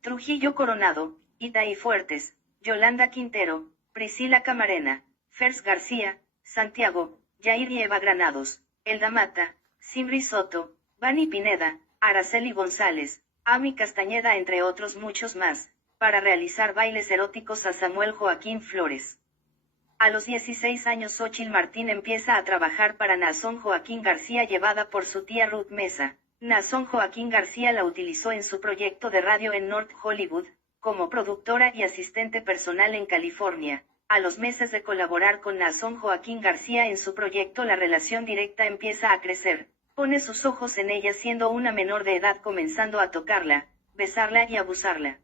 Trujillo Coronado, Itaí Fuertes, Yolanda Quintero, Priscila Camarena, Fers García, Santiago, Yair y Eva Granados, Elda Mata, Simri Soto, Vani Pineda, Araceli González, Ami Castañeda, entre otros muchos más, para realizar bailes eróticos a Samuel Joaquín Flores. A los 16 años Xochitl Martín empieza a trabajar para Naasón Joaquín García, llevada por su tía Ruth Mesa. Naasón Joaquín García la utilizó en su proyecto de radio en North Hollywood, como productora y asistente personal en California. A los meses de colaborar con Naasón Joaquín García en su proyecto, la relación directa empieza a crecer. Pone sus ojos en ella siendo una menor de edad, comenzando a tocarla, besarla y abusarla.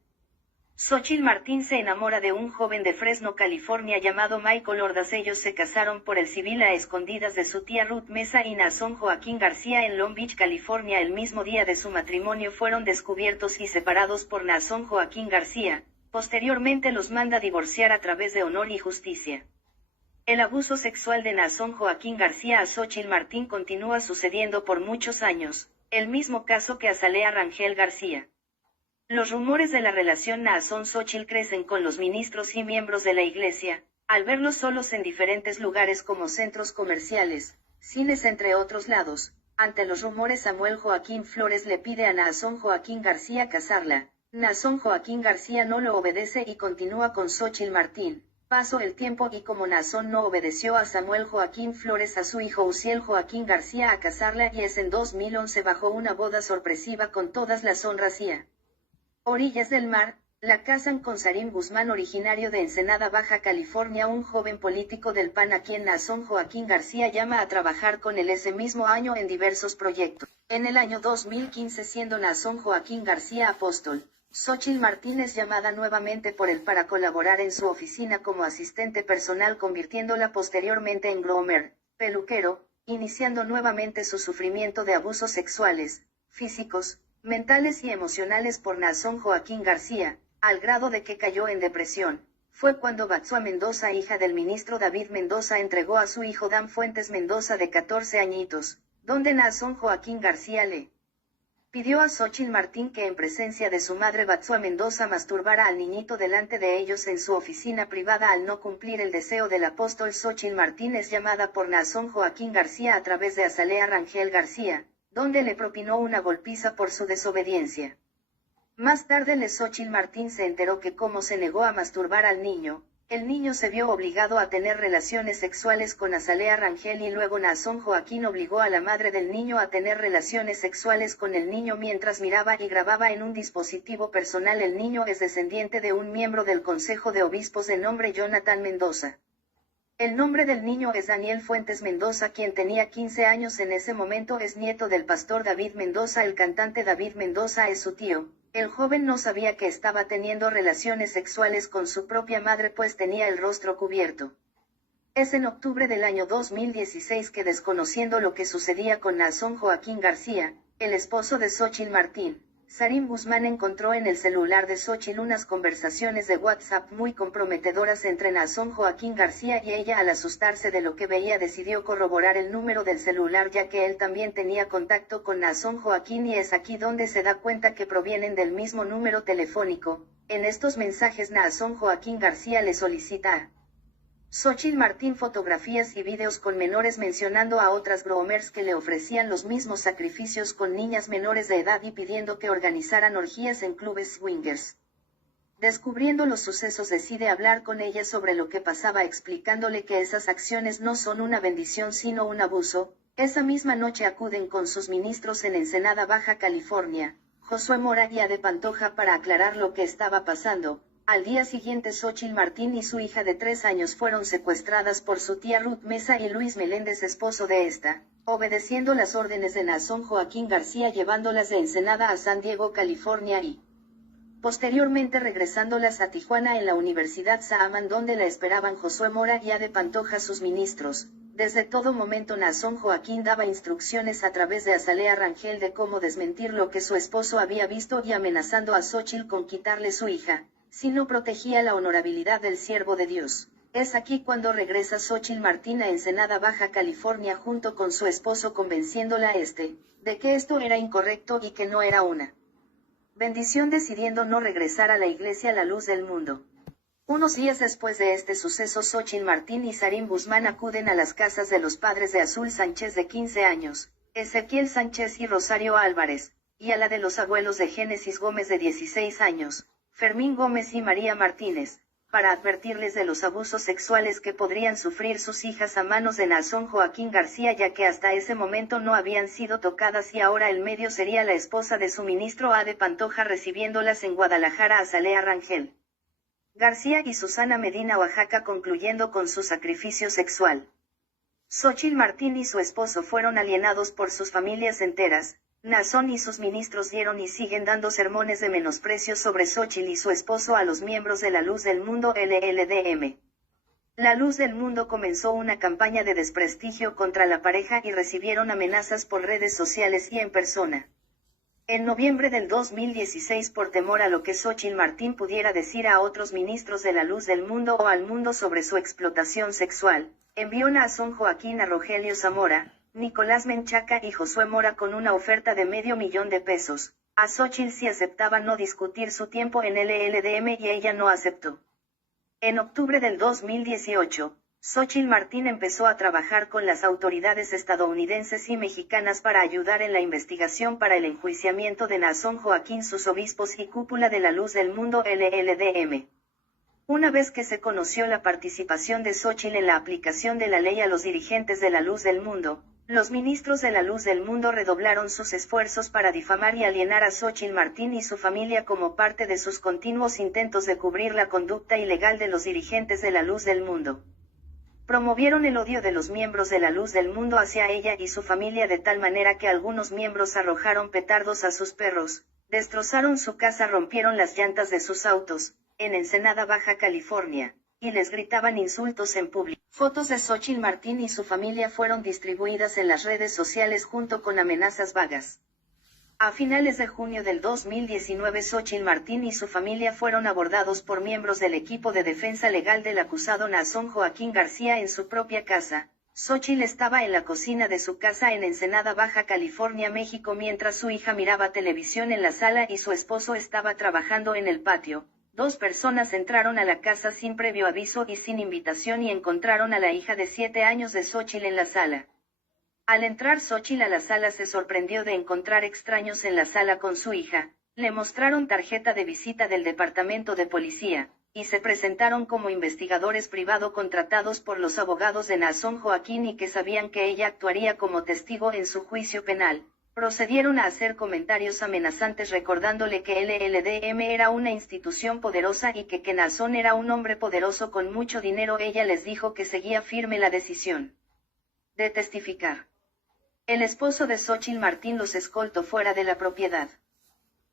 Xochitl Martín se enamora de un joven de Fresno, California, llamado Michael Ordaz. Ellos se casaron por el civil a escondidas de su tía Ruth Mesa y Naasón Joaquín García en Long Beach, California. El mismo día de su matrimonio fueron descubiertos y separados por Naasón Joaquín García. Posteriormente los manda divorciar a través de Honor y Justicia. El abuso sexual de Naasón Joaquín García a Xochitl Martín continúa sucediendo por muchos años, el mismo caso que Azalea Rangel García. Los rumores de la relación Naasón-Xochitl crecen con los ministros y miembros de la iglesia, al verlos solos en diferentes lugares como centros comerciales, cines, entre otros lados. Ante los rumores, Samuel Joaquín Flores le pide a Naasón Joaquín García casarla. Naasón Joaquín García no lo obedece y continúa con Xochitl Martín. Pasó el tiempo y como Naasón no obedeció a Samuel Joaquín Flores a su hijo Uziel Joaquín García a casarla y es en 2011 bajo una boda sorpresiva con todas las honras y a orillas del mar, la casan con Sarim Guzmán originario de Ensenada Baja California, un joven político del PAN a quien Naasón Joaquín García llama a trabajar con él ese mismo año en diversos proyectos. En el año 2015 siendo Naasón Joaquín García apóstol, Xóchitl Martínez llamada nuevamente por él para colaborar en su oficina como asistente personal convirtiéndola posteriormente en groomer, peluquero, iniciando nuevamente su sufrimiento de abusos sexuales, físicos, mentales y emocionales por Naasón Joaquín García, al grado de que cayó en depresión. Fue cuando Batsua Mendoza, hija del ministro David Mendoza, entregó a su hijo Dan Fuentes Mendoza de 14 añitos, donde Naasón Joaquín García le pidió a Xóchitl Martín que en presencia de su madre Batsua Mendoza masturbara al niñito delante de ellos en su oficina privada. Al no cumplir el deseo del apóstol, Xóchitl Martín es llamada por Naasón Joaquín García a través de Azalea Rangel García, donde le propinó una golpiza por su desobediencia. Más tarde Xóchitl Martín se enteró que como se negó a masturbar al niño, el niño se vio obligado a tener relaciones sexuales con Azalea Rangel y luego Naasón Joaquín obligó a la madre del niño a tener relaciones sexuales con el niño mientras miraba y grababa en un dispositivo personal. El niño es descendiente de un miembro del Consejo de Obispos de nombre Jonathan Mendoza. El nombre del niño es Daniel Fuentes Mendoza, quien tenía 15 años en ese momento. Es nieto del pastor David Mendoza. El cantante David Mendoza es su tío. El joven no sabía que estaba teniendo relaciones sexuales con su propia madre pues tenía el rostro cubierto. Es en octubre del año 2016 que, desconociendo lo que sucedía con Naasón Joaquín García, el esposo de Xóchitl Martín, Sarim Guzmán encontró en el celular de Xóchitl unas conversaciones de WhatsApp muy comprometedoras entre Naasón Joaquín García y ella. Al asustarse de lo que veía decidió corroborar el número del celular ya que él también tenía contacto con Naasón Joaquín y es aquí donde se da cuenta que provienen del mismo número telefónico. En estos mensajes Naasón Joaquín García le solicita a Xóchitl Martín fotografías y videos con menores mencionando a otras groomers que le ofrecían los mismos sacrificios con niñas menores de edad y pidiendo que organizaran orgías en clubes swingers. Descubriendo los sucesos decide hablar con ella sobre lo que pasaba explicándole que esas acciones no son una bendición sino un abuso. Esa misma noche acuden con sus ministros en Ensenada Baja California, Josué Mora y Ade Pantoja para aclarar lo que estaba pasando. Al día siguiente Xóchitl Martín y su hija de 3 años fueron secuestradas por su tía Ruth Mesa y Luis Meléndez, esposo de esta, obedeciendo las órdenes de Naasón Joaquín García, llevándolas de Ensenada a San Diego, California y posteriormente regresándolas a Tijuana en la Universidad Saaman donde la esperaban Josué Mora y Ade Pantoja, sus ministros. Desde todo momento Naasón Joaquín daba instrucciones a través de Azalea Rangel de cómo desmentir lo que su esposo había visto y amenazando a Xóchitl con quitarle su hija, si no protegía la honorabilidad del siervo de Dios. Es aquí cuando regresa Xóchitl Martín a Ensenada Baja California junto con su esposo convenciéndola de que esto era incorrecto y que no era una bendición, decidiendo no regresar a la iglesia La Luz del Mundo. Unos días después de este suceso Xóchitl Martín y Sarim Guzmán acuden a las casas de los padres de Azul Sánchez de 15 años, Ezequiel Sánchez y Rosario Álvarez, y a la de los abuelos de Génesis Gómez de 16 años, Fermín Gómez y María Martínez, para advertirles de los abusos sexuales que podrían sufrir sus hijas a manos de Naasón Joaquín García, ya que hasta ese momento no habían sido tocadas y ahora el medio sería la esposa de su ministro Ade Pantoja recibiéndolas en Guadalajara, Azalea Rangel García y Susana Medina, Oaxaca, concluyendo con su sacrificio sexual. Xóchitl Martín y su esposo fueron alienados por sus familias enteras. Naasón y sus ministros dieron y siguen dando sermones de menosprecio sobre Xóchitl y su esposo a los miembros de La Luz del Mundo LLDM. La Luz del Mundo comenzó una campaña de desprestigio contra la pareja y recibieron amenazas por redes sociales y en persona. En noviembre del 2016, por temor a lo que Xóchitl Martín pudiera decir a otros ministros de La Luz del Mundo o al mundo sobre su explotación sexual, envió Naasón Joaquín a Rogelio Zamora, Nicolás Menchaca y Josué Mora con una oferta de $500,000, a Xóchitl si aceptaba no discutir su tiempo en LLDM y ella no aceptó. En octubre del 2018, Xóchitl Martín empezó a trabajar con las autoridades estadounidenses y mexicanas para ayudar en la investigación para el enjuiciamiento de Naasón Joaquín, sus obispos y cúpula de La Luz del Mundo LLDM. Una vez que se conoció la participación de Xóchitl en la aplicación de la ley a los dirigentes de la Luz del Mundo, los ministros de la Luz del Mundo redoblaron sus esfuerzos para difamar y alienar a Xóchitl Martín y su familia como parte de sus continuos intentos de cubrir la conducta ilegal de los dirigentes de la Luz del Mundo. Promovieron el odio de los miembros de la Luz del Mundo hacia ella y su familia de tal manera que algunos miembros arrojaron petardos a sus perros, destrozaron su casa, rompieron las llantas de sus autos, en Ensenada, Baja California, y les gritaban insultos en público. Fotos de Xóchitl Martín y su familia fueron distribuidas en las redes sociales junto con amenazas vagas. A finales de junio del 2019, Xóchitl Martín y su familia fueron abordados por miembros del equipo de defensa legal del acusado Naasón Joaquín García en su propia casa. Xóchitl estaba en la cocina de su casa en Ensenada, Baja California, México, mientras su hija miraba televisión en la sala y su esposo estaba trabajando en el patio. Dos personas entraron a la casa sin previo aviso y sin invitación y encontraron a la hija de 7 años de Xóchitl en la sala. Al entrar Xóchitl a la sala se sorprendió de encontrar extraños en la sala con su hija, le mostraron tarjeta de visita del departamento de policía, y se presentaron como investigadores privados contratados por los abogados de Naasón Joaquín y que sabían que ella actuaría como testigo en su juicio penal. Procedieron a hacer comentarios amenazantes recordándole que LLDM era una institución poderosa y que Naasón era un hombre poderoso con mucho dinero. Ella les dijo que seguía firme la decisión de testificar. El esposo de Xóchitl Martín los escoltó fuera de la propiedad.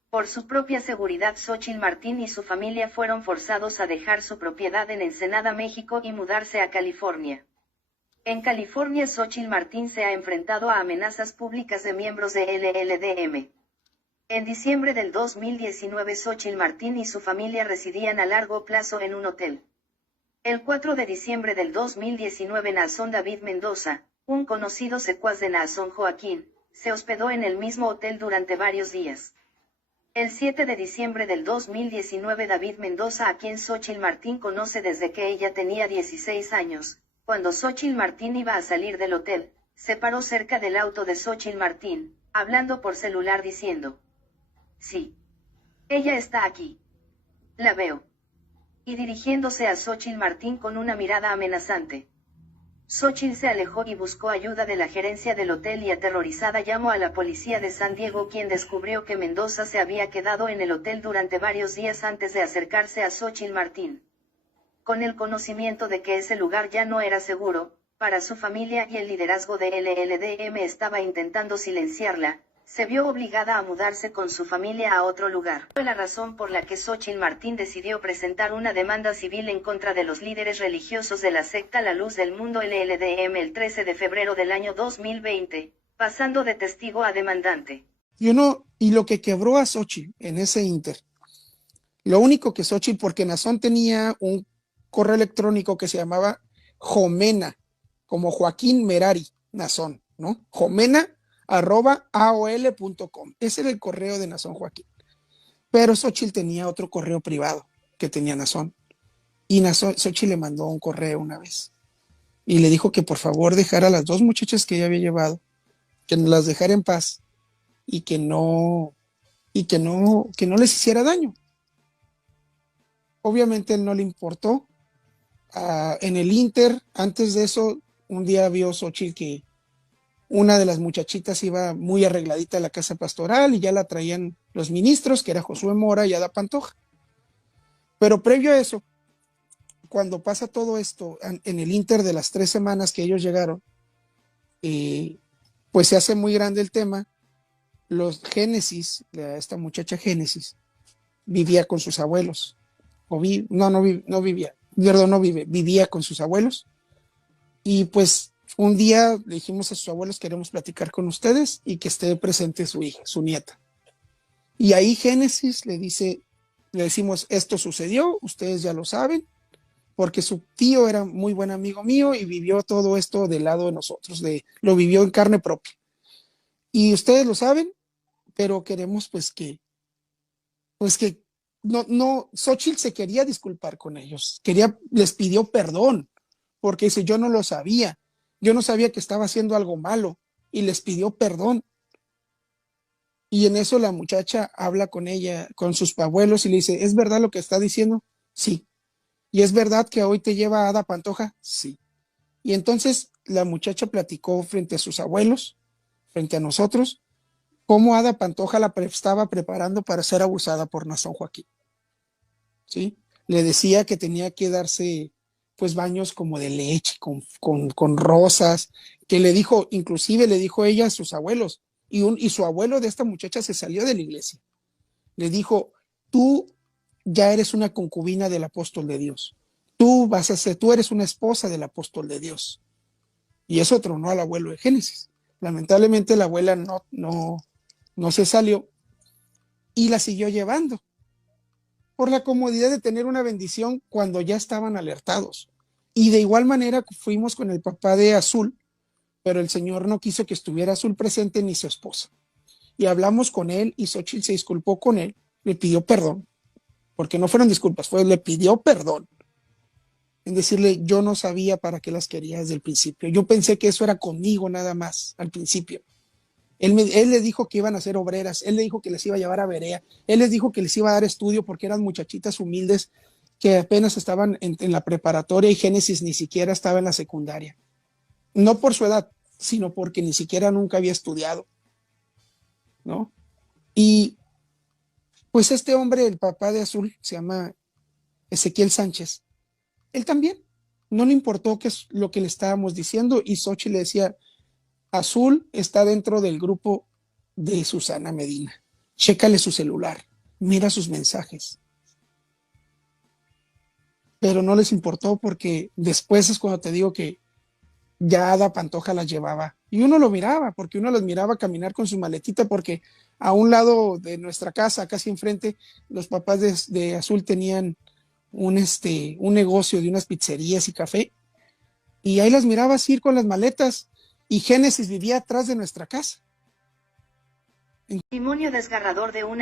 Por su propia seguridad, Xóchitl Martín y su familia fueron forzados a dejar su propiedad en Ensenada, México y mudarse a California. En California, Xóchitl Martín se ha enfrentado a amenazas públicas de miembros de LLDM. En diciembre del 2019, Xóchitl Martín y su familia residían a largo plazo en un hotel. El 4 de diciembre del 2019, Naasón David Mendoza, un conocido secuaz de Naasón Joaquín, se hospedó en el mismo hotel durante varios días. El 7 de diciembre del 2019, David Mendoza, a quien Xóchitl Martín conoce desde que ella tenía 16 años, cuando Xóchitl Martín iba a salir del hotel, se paró cerca del auto de Xóchitl Martín, hablando por celular diciendo: "Sí. Ella está aquí. La veo". Y dirigiéndose a Xóchitl Martín con una mirada amenazante. Xóchitl se alejó y buscó ayuda de la gerencia del hotel y aterrorizada llamó a la policía de San Diego, quien descubrió que Mendoza se había quedado en el hotel durante varios días antes de acercarse a Xóchitl Martín. Con el conocimiento de que ese lugar ya no era seguro para su familia y el liderazgo de LLDM estaba intentando silenciarla, se vio obligada a mudarse con su familia a otro lugar. Fue la razón por la que Xóchitl Martín decidió presentar una demanda civil en contra de los líderes religiosos de la secta La Luz del Mundo LLDM el 13 de febrero del año 2020, pasando de testigo a demandante. Y lo que quebró a Xóchitl en ese inter, lo único que Xóchitl, porque Naasón tenía un correo electrónico que se llamaba Jomena, como Joaquín Merari, Naasón, ¿no? Jomena@aol.com. Ese era el correo de Naasón Joaquín. Pero Xóchitl tenía otro correo privado que tenía Naasón. Y Xóchitl le mandó un correo una vez. Y le dijo que por favor dejara a las dos muchachas que ella había llevado, que las dejara en paz y que no les hiciera daño. Obviamente él no le importó. En el inter, antes de eso, un día vio Xóchitl que una de las muchachitas iba muy arregladita a la casa pastoral y ya la traían los ministros, que era Josué Mora y Ada Pantoja. Pero previo a eso, cuando pasa todo esto, en el inter de las 3 semanas que ellos llegaron, pues se hace muy grande el tema. Esta muchacha Génesis, vivía con sus abuelos. Vivía con sus abuelos. Y pues un día le dijimos a sus abuelos: queremos platicar con ustedes y que esté presente su hija, su nieta. Y ahí Génesis le decimos: esto sucedió, ustedes ya lo saben, porque su tío era muy buen amigo mío y vivió todo esto del lado de nosotros, lo vivió en carne propia. Y ustedes lo saben, pero queremos Xóchitl se quería disculpar con ellos, les pidió perdón, porque dice: yo no lo sabía, yo no sabía que estaba haciendo algo malo, y les pidió perdón. Y en eso la muchacha habla con ella, con sus abuelos, y le dice: ¿es verdad lo que está diciendo? Sí. ¿Y es verdad que hoy te lleva Ada Pantoja? Sí. Y entonces la muchacha platicó frente a sus abuelos, frente a nosotros, cómo Ada Pantoja estaba preparando para ser abusada por Nazón Joaquín. ¿Sí? Le decía que tenía que darse pues baños como de leche, con rosas, que le dijo, inclusive le dijo ella a sus abuelos, y su abuelo de esta muchacha se salió de la iglesia. Le dijo, tú ya eres una concubina del apóstol de Dios. Tú eres una esposa del apóstol de Dios. Y eso tronó al abuelo de Génesis. Lamentablemente la abuela no se salió y la siguió llevando por la comodidad de tener una bendición cuando ya estaban alertados. Y de igual manera fuimos con el papá de Azul, pero el Señor no quiso que estuviera Azul presente ni su esposa. Y hablamos con él y Xochitl se disculpó con él, le pidió perdón, porque no fueron disculpas, le pidió perdón. En decirle, yo no sabía para qué las quería desde el principio. Yo pensé que eso era conmigo nada más al principio. Él le dijo que iban a ser obreras, él le dijo que les iba a llevar a Berea, él les dijo que les iba a dar estudio porque eran muchachitas humildes que apenas estaban en la preparatoria y Génesis ni siquiera estaba en la secundaria. No por su edad, sino porque ni siquiera nunca había estudiado, ¿no? Y pues este hombre, el papá de Azul, se llama Ezequiel Sánchez, él también, no le importó qué es lo que le estábamos diciendo y Xochitl le decía, Azul está dentro del grupo de Susana Medina. Chécale su celular, mira sus mensajes. Pero no les importó porque después es cuando te digo que ya Ada Pantoja las llevaba. Y uno lo miraba, porque uno las miraba caminar con su maletita, porque a un lado de nuestra casa, casi enfrente, los papás de Azul tenían un negocio de unas pizzerías y café. Y ahí las mirabas ir con las maletas. Y Génesis vivía atrás de nuestra casa. Testimonio desgarrador de una